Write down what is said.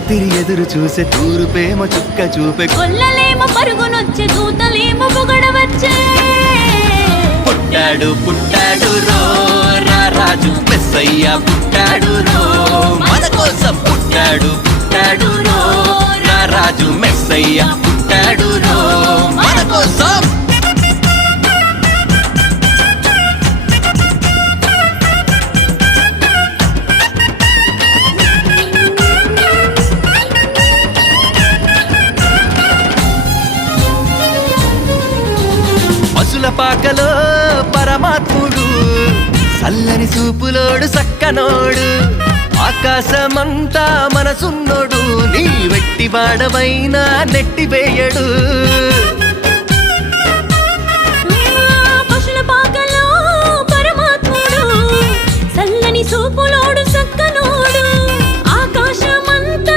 రాత్రి ఎదురు చూసే తూరుపేమ చుక్క చూపే కొల్లలేమో పరుగునొచ్చే దూతలేమో పొగడవచ్చే పుట్టాడు పుట్టాడు రో రా రాజు మెస్సయ్య పుట్టాడు రో మన కోసం పుట్టాడు పుట్టాడు రో రా రాజు మెస్సయ్య పుట్టాడు రో మన కోసం పశుల పాకలో పరమాత్ముడు చల్లని చూపులోడు సక్కనోడు ఆకాశమంతా మనసున్నోడు నీ వెట్టి వాడవైనా నెట్టివేయడు